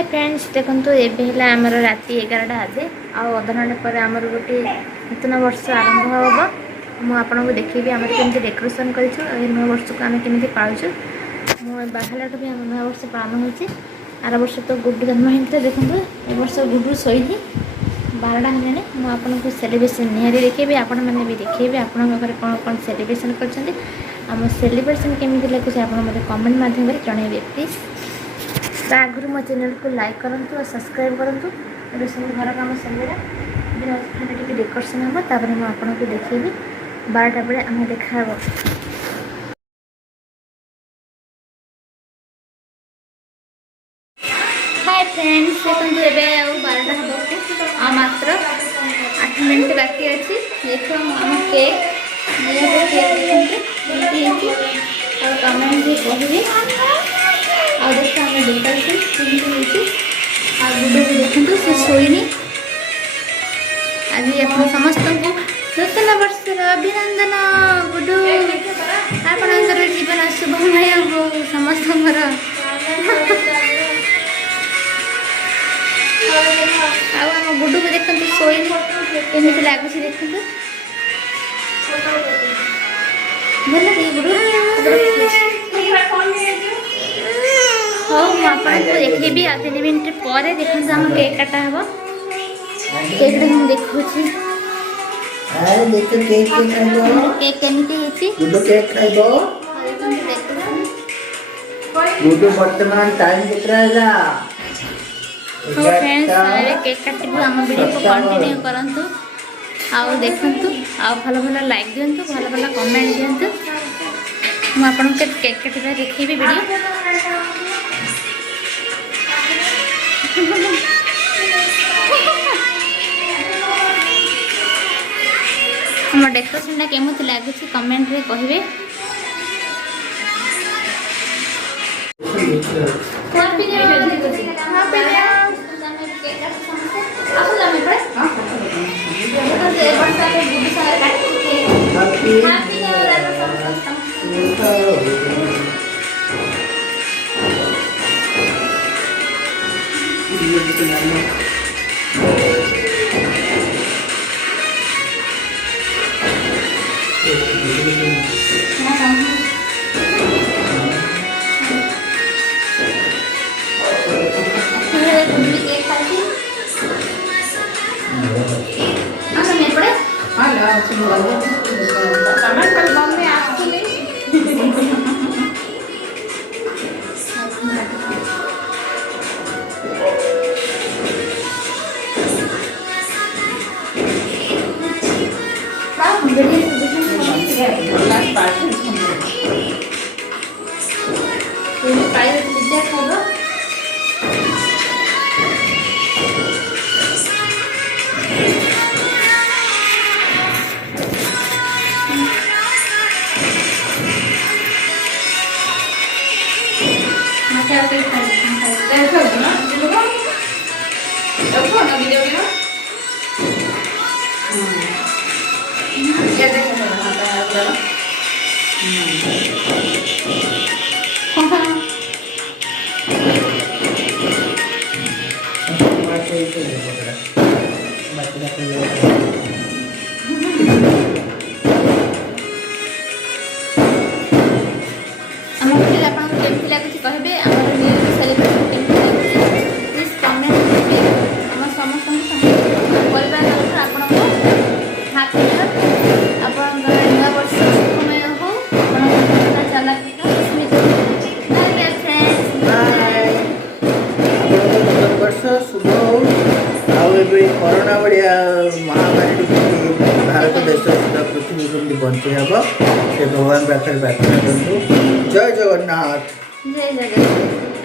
Hi friends देखो ये आमर राति 11टा आज आधघंटे पर आमर गोटे नूतन वर्ष आरंभ हम मुझे देखी आम केमी डेकोरेशन कर नूआ वर्ष को आम केमी पालचु बाहर भी आम नूआ वर्ष पालन हो आर वर्ष तो गुड्डू जन्म होता देखो ए वर्ष गुड्डू शोनी 12टा हेल्ला मुझे सेलिब्रेशन निहारी देखी आपण मैंने भी देखी आपण घर कौन कौन सेलिब्रेशन कर सेलिब्रेशन केमी लगे आप कमेंट मध्यम जनइबे प्लीज आगुरी मो चैनल को लाइक करूँ और सब्सक्राइब करूँ ये सब घर कम सर डेकोरेशन हम तापर मुझे आपको देखी 12टा बेले आम देखा हाय फ्रेंड्स देखो ये 12टा हम मात्र 8 मिनट बाकी अच्छी देखो आम केक कमेंट भी कहबी और देखो आम डेकोरेशन आ गुड्डू को देखो से शोनी आज आप समस्त को नूतन वर्ष अभिनंदन गुड्डू आपणकर जीवन शुभमय हो समस्त आम गुड्डू को देखते शोनी केमी लगुच देखते भल लगे गुड्डू हाँ मुझे देखी आ 3 मिनट पर देखते आम केक काटा हम केक हम देखा केक वर्तमान टाइम केक काटू आम वीडियो को कंटिन्यू करूँ आउ देखु आ भल भल लाइक दिंतु भल भल कमेंट दिंतु मुझे केक काटा देखी वीडियो हम डेकोरेशन केमी लगुच कमेंट रे कहे कोरोना भाया महामारी भारत देश पृथ्वी को बंचे हम से भगवान पाखे प्रार्थना करूँ। जय जगन्नाथ। जय जगन्नाथ।